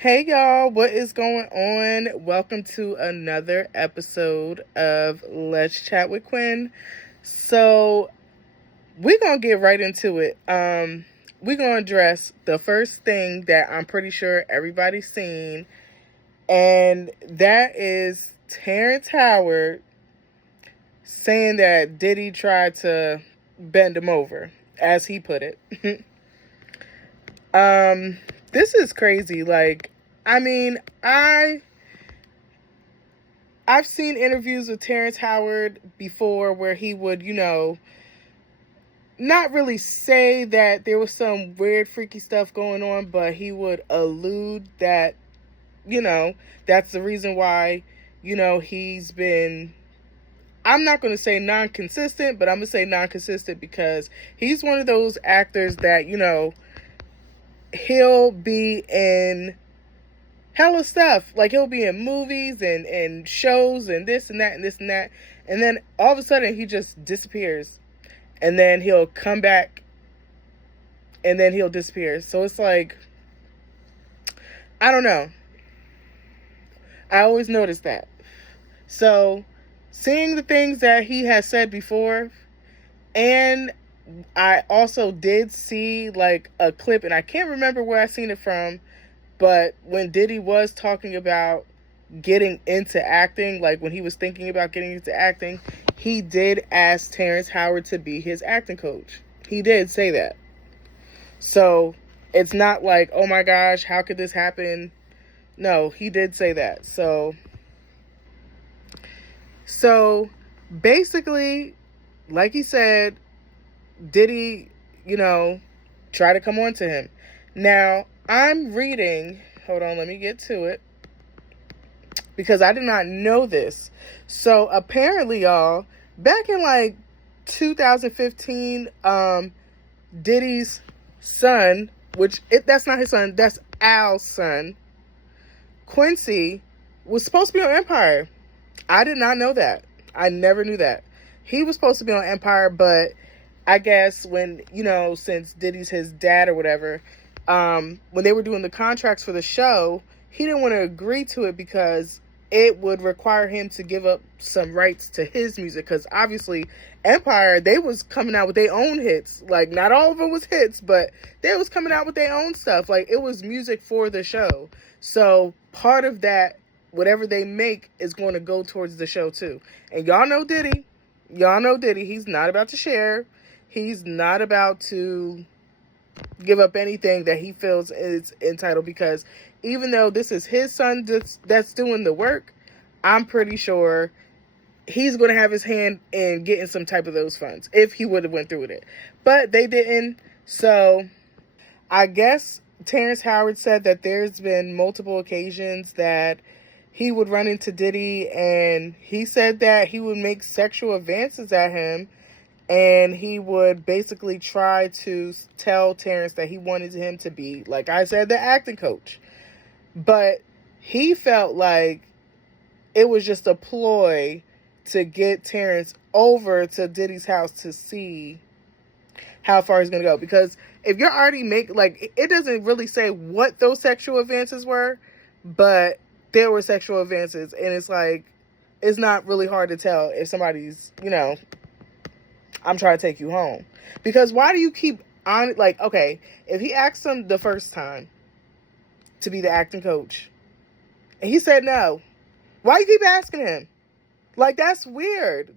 Hey y'all, what is going on? Welcome to another episode of Let's Chat with Quin. So, we're going to get right into it. We're going to address the first thing that I'm pretty sure everybody's seen, and that is Terrance Howard saying that Diddy tried to bend him over, as he put it. um, this is crazy. I mean, I've seen interviews with Terrance Howard before where he would, not really say that there was some weird, freaky stuff going on, but he would allude that, you know, that's the reason why, he's been, I'm not going to say non-consistent, but I'm going to say non-consistent because he's one of those actors that, he'll be in hella stuff. Like, he'll be in movies and shows and this and that and this and that. And then all of a sudden he just disappears. And then he'll come back and then he'll disappear. So it's like, I don't know. I always notice that. So seeing the things that he has said before, and I also did see like a clip, and I can't remember where I seen it from, but when Diddy was talking about getting into acting, like when he was thinking about getting into acting, he did ask Terrance Howard to be his acting coach. He did say that. So it's not like, oh my gosh, how could this happen? No, he did say that. So basically, like he said, Diddy, try to come on to him. Now, I'm reading, hold on, let me get to it, because I did not know this. So apparently, y'all, back in like 2015, Diddy's son, that's not his son, that's Al's son, Quincy, was supposed to be on Empire. I did not know that. I never knew that. He was supposed to be on Empire, but I guess when, since Diddy's his dad or whatever, when they were doing the contracts for the show, he didn't want to agree to it because it would require him to give up some rights to his music. Because obviously, Empire, they was coming out with their own hits. Like, not all of it was hits, but they was coming out with their own stuff. Like, it was music for the show. So part of that, whatever they make, is going to go towards the show too. And y'all know Diddy. He's not about to share. He's not about to give up anything that he feels is entitled, because even though this is his son that's doing the work, I'm pretty sure he's going to have his hand in getting some type of those funds if he would have went through with it. But they didn't. So I guess Terrance Howard said that there's been multiple occasions that he would run into Diddy, and he said that he would make sexual advances at him, and he would basically try to tell Terrance that he wanted him to be, like I said, the acting coach. But he felt like it was just a ploy to get Terrance over to Diddy's house to see how far he's going to go. Because if you're already it doesn't really say what those sexual advances were, but there were sexual advances, and it's like, it's not really hard to tell if somebody's, I'm trying to take you home. Because why do you keep on, okay, if he asked him the first time to be the acting coach, and he said no, why you keep asking him? Like, that's weird.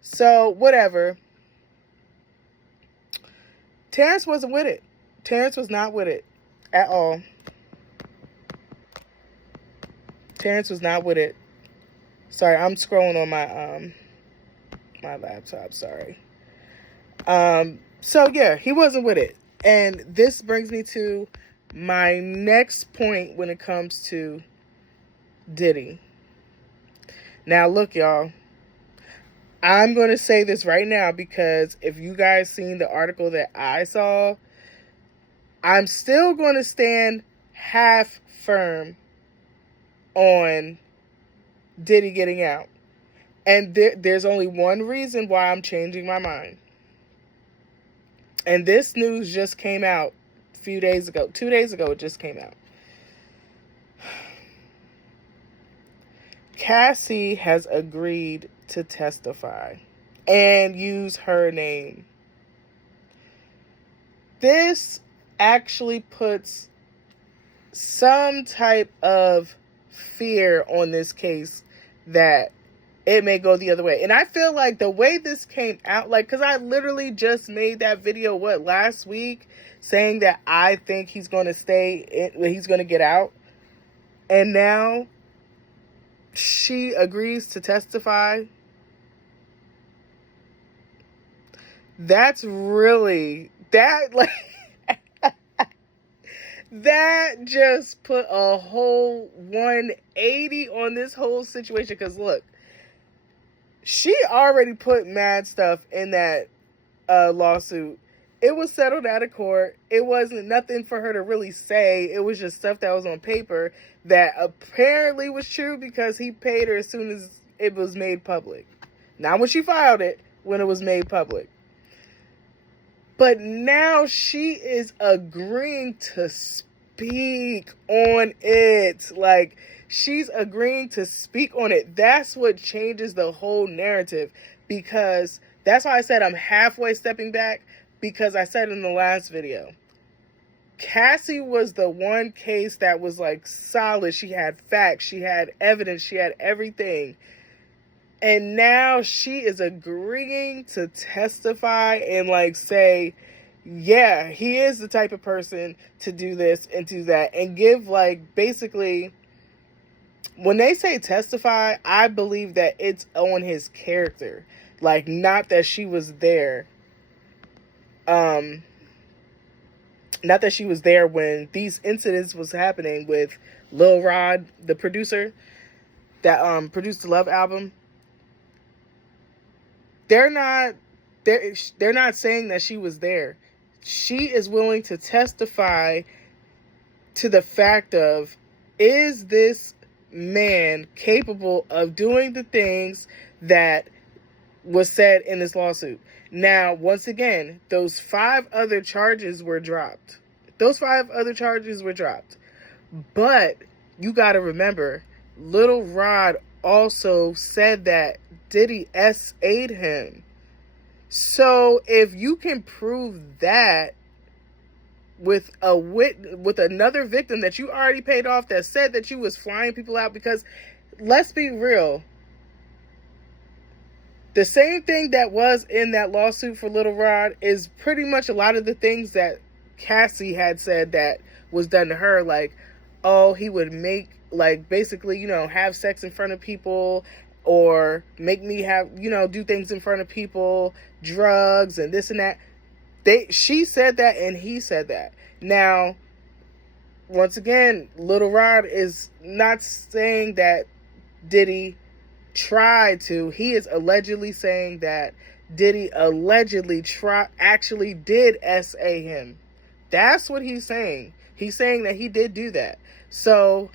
So, whatever. Terrance wasn't with it. Terrance was not with it at all. Terrance was not with it. Sorry, I'm scrolling on my laptop, sorry. So yeah, he wasn't with it. And this brings me to my next point when it comes to Diddy. Now look, y'all, I'm going to say this right now, because if you guys seen the article that I saw, I'm still going to stand half firm on Diddy getting out. And there's only one reason why I'm changing my mind. And this news just came out a few days ago. 2 days ago, it just came out. Cassie has agreed to testify and use her name. This actually puts some type of fear on this case that it may go the other way. And I feel like the way this came out, like, because I literally just made that video, last week, saying that I think he's going to he's going to get out. And now she agrees to testify. That's really, like, that just put a whole 180 on this whole situation. Because look, she already put mad stuff in that lawsuit. It was settled out of court. It wasn't nothing for her to really say. It was just stuff that was on paper that apparently was true because he paid her as soon as it was made public. Not when she filed it, when it was made public. But now she is agreeing to speak on it. Like, she's agreeing to speak on it. That's what changes the whole narrative. Because that's why I said I'm halfway stepping back. Because I said in the last video, Cassie was the one case that was like solid. She had facts. She had evidence. She had everything. And now she is agreeing to testify and like say, yeah, he is the type of person to do this and do that. And give like basically, when they say testify, I believe that it's on his character. Like, not that she was there. Not that she was there when these incidents was happening with Lil Rod, the producer that produced the Love album. They're not saying that she was there. She is willing to testify to the fact of, is this man capable of doing the things that was said in this lawsuit? Now, once again, those 5 other charges were dropped. But you got to remember, Lil Rod also said that Diddy SA'd him. So if you can prove that with another victim that you already paid off that said that you was flying people out, because let's be real, the same thing that was in that lawsuit for Lil Rod is pretty much a lot of the things that Cassie had said that was done to her. Like, oh, he would make, like, basically, you know, have sex in front of people, or make me have, you know, do things in front of people, drugs and this and that. She said that and he said that. Now, once again, Lil Rod is not saying that Diddy tried to. He is allegedly saying that Diddy allegedly actually did SA him. That's what he's saying. He's saying that he did do that. So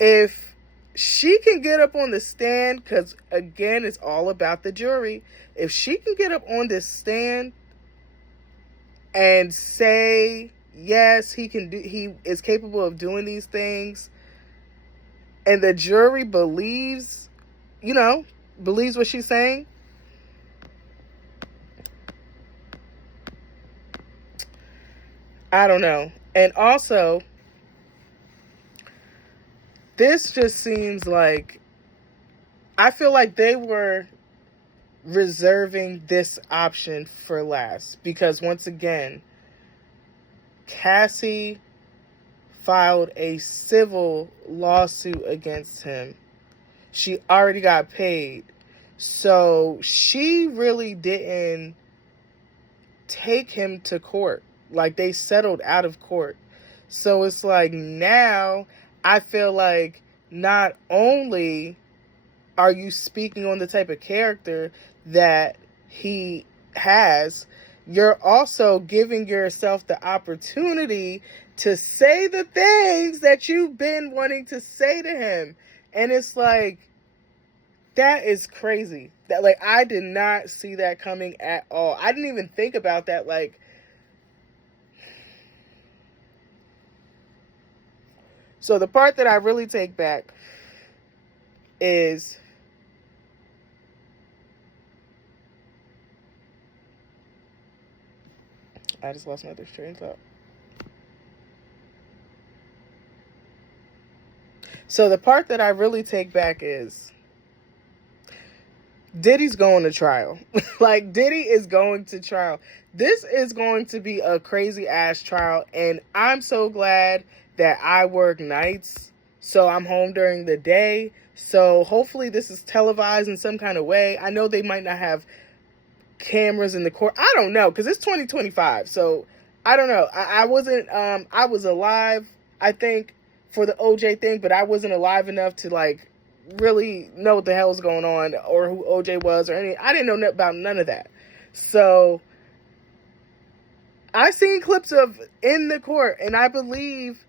if she can get up on the stand, because again, it's all about the jury. If she can get up on this stand and say, yes, he is capable of doing these things, and the jury believes what she's saying, I don't know. And also, this just seems like, I feel like they were reserving this option for last. Because once again, Cassie filed a civil lawsuit against him. She already got paid. So she really didn't take him to court. Like, they settled out of court. So it's like, now I feel like not only are you speaking on the type of character that he has, you're also giving yourself the opportunity to say the things that you've been wanting to say to him. And it's like, that is crazy. That, like, I did not see that coming at all. I didn't even think about that. Like, so the part that I really take back is I just lost my other train of thought. So the part that I really take back is Diddy's going to trial. Like, Diddy is going to trial. This is going to be a crazy ass trial, and I'm so glad that I work nights, so I'm home during the day. So hopefully this is televised in some kind of way. I know they might not have cameras in the court. I don't know, because it's 2025, so I don't know. I wasn't, I was alive, I think, for the OJ thing, but I wasn't alive enough to, like, really know what the hell was going on, or who OJ was, or any. I didn't know about none of that. So I seen clips of in the court, and I believe,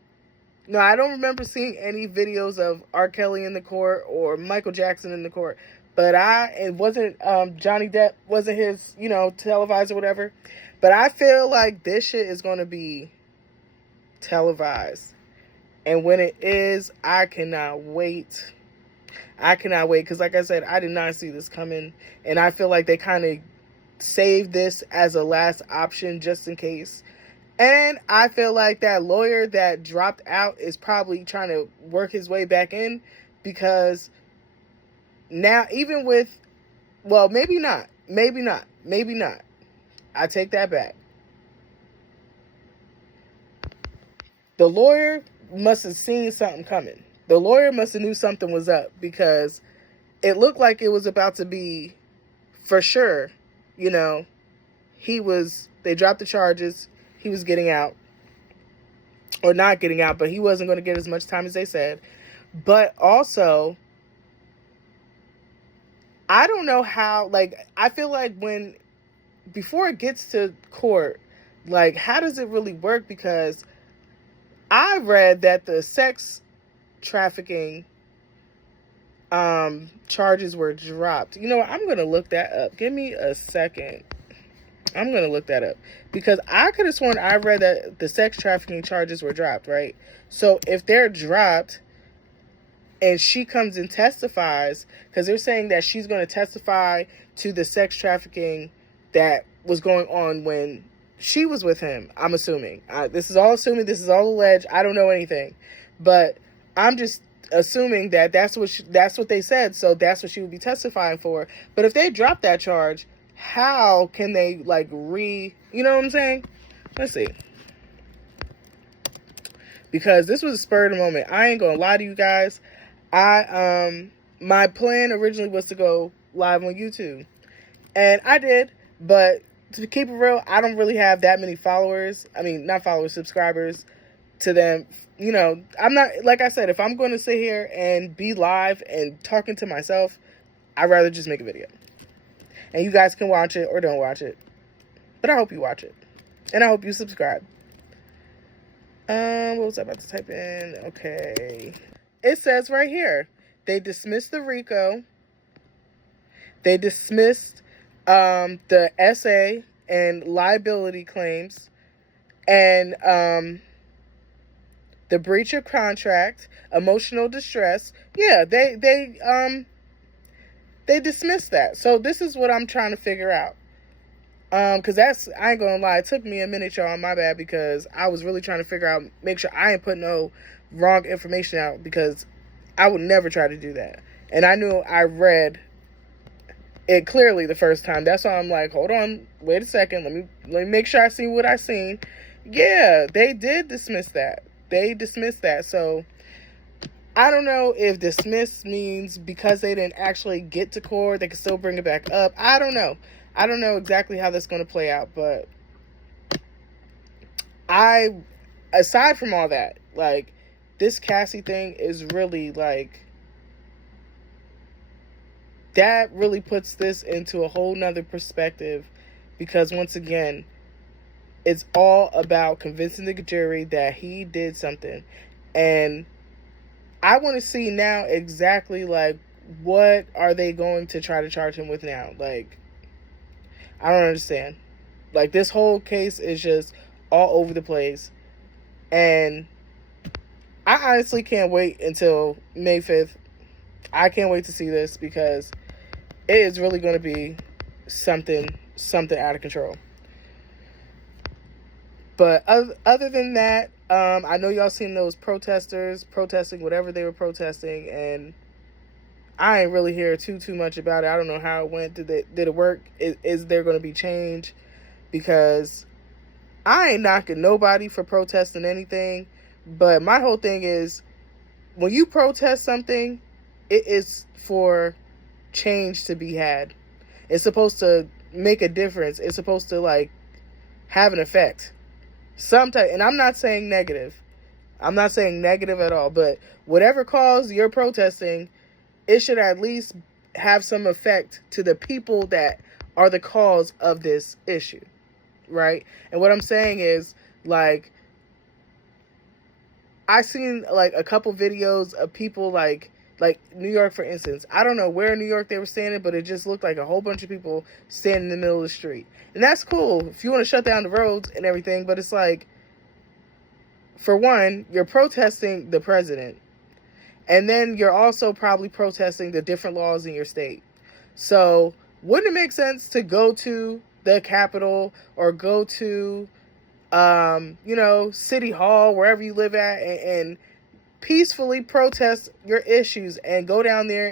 no, I don't remember seeing any videos of R. Kelly in the court or Michael Jackson in the court. But it wasn't Johnny Depp, wasn't his, televised or whatever. But I feel like this shit is going to be televised. And when it is, I cannot wait. I cannot wait, because like I said, I did not see this coming, and I feel like they kind of saved this as a last option just in case. And I feel like that lawyer that dropped out is probably trying to work his way back in, because now, even with, well, maybe not, I take that back. The lawyer must have seen something coming. The lawyer must have knew something was up, because it looked like it was about to be, for sure, they dropped the charges, he was getting out, or not getting out, but he wasn't going to get as much time as they said. But also, I don't know how, I feel like before it gets to court, how does it really work? Because I read that the sex trafficking charges were dropped. You know what? I'm going to look that up. Give me a second. I'm going to look that up, because I could have sworn I read that the sex trafficking charges were dropped, right? So if they're dropped and she comes and testifies, because they're saying that she's going to testify to the sex trafficking that was going on when she was with him, I'm assuming. This is all assuming. This is all alleged. I don't know anything. But I'm just assuming that that's what they said, so that's what she would be testifying for. But if they drop that charge, how can they, you know what I'm saying? Let's see. Because this was a spur of the moment. I ain't gonna lie to you guys. My plan originally was to go live on YouTube. And I did, but to keep it real, I don't really have that many followers. I mean, not followers, subscribers to them. I'm not, like I said, if I'm going to sit here and be live and talking to myself, I'd rather just make a video. And you guys can watch it or don't watch it. But I hope you watch it. And I hope you subscribe. What was I about to type in? Okay. It says right here, they dismissed the RICO. They dismissed the SA and liability claims. And the breach of contract, emotional distress. Yeah, they dismissed that. So this is what I'm trying to figure out. Because I ain't gonna lie, it took me a minute, y'all, my bad, because I was really trying to figure out, make sure I ain't put no wrong information out, because I would never try to do that. And I knew I read it clearly the first time. That's why I'm like, hold on, wait a second, let me make sure I see what I seen. Yeah, they did dismiss that. They dismissed that. So I don't know if dismiss means because they didn't actually get to court, they can still bring it back up. I don't know. I don't know exactly how that's going to play out, but aside from all that, this Cassie thing is really, that really puts this into a whole nother perspective, because once again, it's all about convincing the jury that he did something. And I want to see now exactly, what are they going to try to charge him with now? I don't understand. This whole case is just all over the place. And I honestly can't wait until May 5th. I can't wait to see this because it is really going to be something out of control. But other than that, I know y'all seen those protesters protesting whatever they were protesting, and I ain't really hear too much about it. I don't know how it went. Did it work? Is there going to be change? Because I ain't knocking nobody for protesting anything, but my whole thing is, when you protest something, it is for change to be had. It's supposed to make a difference. It's supposed to, like, have an effect. And I'm not saying negative. I'm not saying negative at all, but whatever cause you're protesting, it should at least have some effect to the people that are the cause of this issue, right? And what I'm saying is, like, I seen, like, a couple videos of people, like New York, for instance. I don't know where in New York they were standing, but it just looked like a whole bunch of people standing in the middle of the street. And that's cool if you want to shut down the roads and everything, but it's like, for one, you're protesting the president, and then you're also probably protesting the different laws in your state. So wouldn't it make sense to go to the Capitol or go to, City Hall, wherever you live at, and peacefully protest your issues and go down there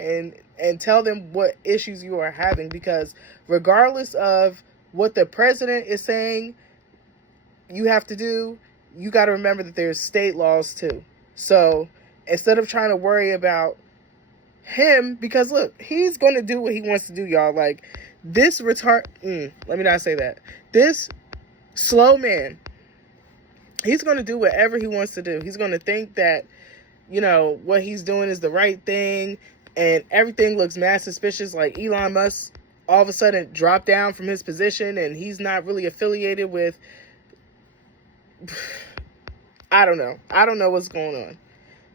and tell them what issues you are having? Because regardless of what the president is saying you have to do, you got to remember that there's state laws too. So instead of trying to worry about him, because look, he's going to do what he wants to do, y'all. Like, this let me not say that. This slow man, he's going to do whatever he wants to do. He's going to think that, what he's doing is the right thing, and everything looks mad suspicious. Like, Elon Musk all of a sudden dropped down from his position, and he's not really affiliated with, I don't know what's going on.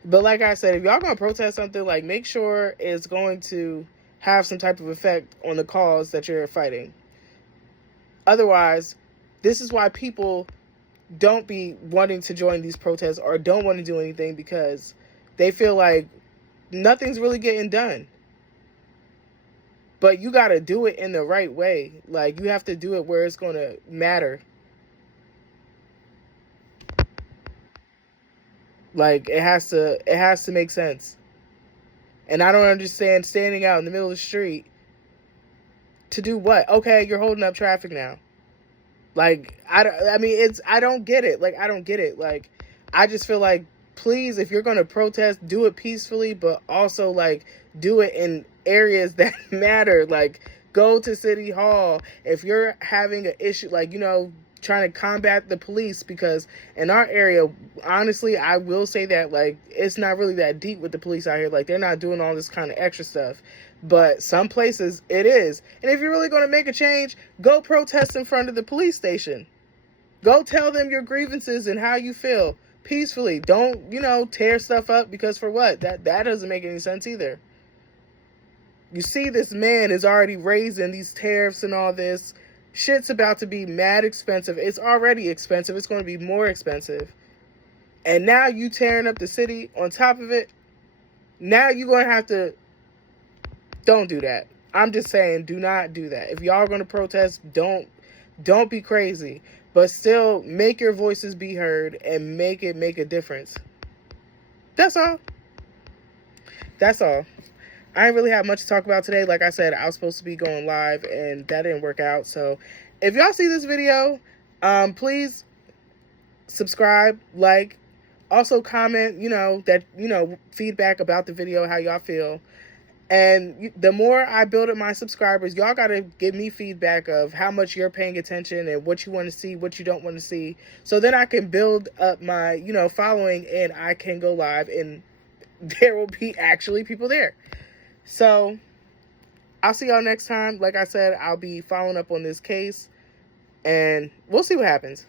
But like I said, if y'all gonna protest something, like, make sure it's going to have some type of effect on the cause that you're fighting. Otherwise, this is why people don't be wanting to join these protests or don't want to do anything, because they feel like nothing's really getting done. But you got to do it in the right way. Like, you have to do it where it's going to matter. Like, it has to make sense. And I don't understand standing out in the middle of the street to do what? Okay, you're holding up traffic now. Like, I don't get it. Like, I don't get it. Like, I just feel like, please, if you're going to protest, do it peacefully, but also, like, do it in areas that matter. Like, go to City Hall. If you're having an issue, like, trying to combat the police, because in our area, honestly, I will say that, like, it's not really that deep with the police out here. Like, they're not doing all this kind of extra stuff, but some places it is. And if you're really going to make a change, go protest in front of the police station. Go tell them your grievances and how you feel peacefully. Don't, tear stuff up, because for what? That doesn't make any sense either. You see, this man is already raising these tariffs and all this. Shit's about to be mad expensive. It's already expensive. It's going to be more expensive. And now you tearing up the city on top of it. Now you're going to have to... Don't do that. I'm just saying, do not do that. If y'all are going to protest, don't be crazy. But still, make your voices be heard and make a difference. That's all. That's all. I didn't really have much to talk about today. Like I said, I was supposed to be going live, and that didn't work out. So if y'all see this video, please subscribe, like, also comment, feedback about the video, how y'all feel. And the more I build up my subscribers, y'all got to give me feedback of how much you're paying attention and what you want to see, what you don't want to see. So then I can build up my, following, and I can go live, and there will be actually people there. So I'll see y'all next time. Like I said, I'll be following up on this case, and we'll see what happens.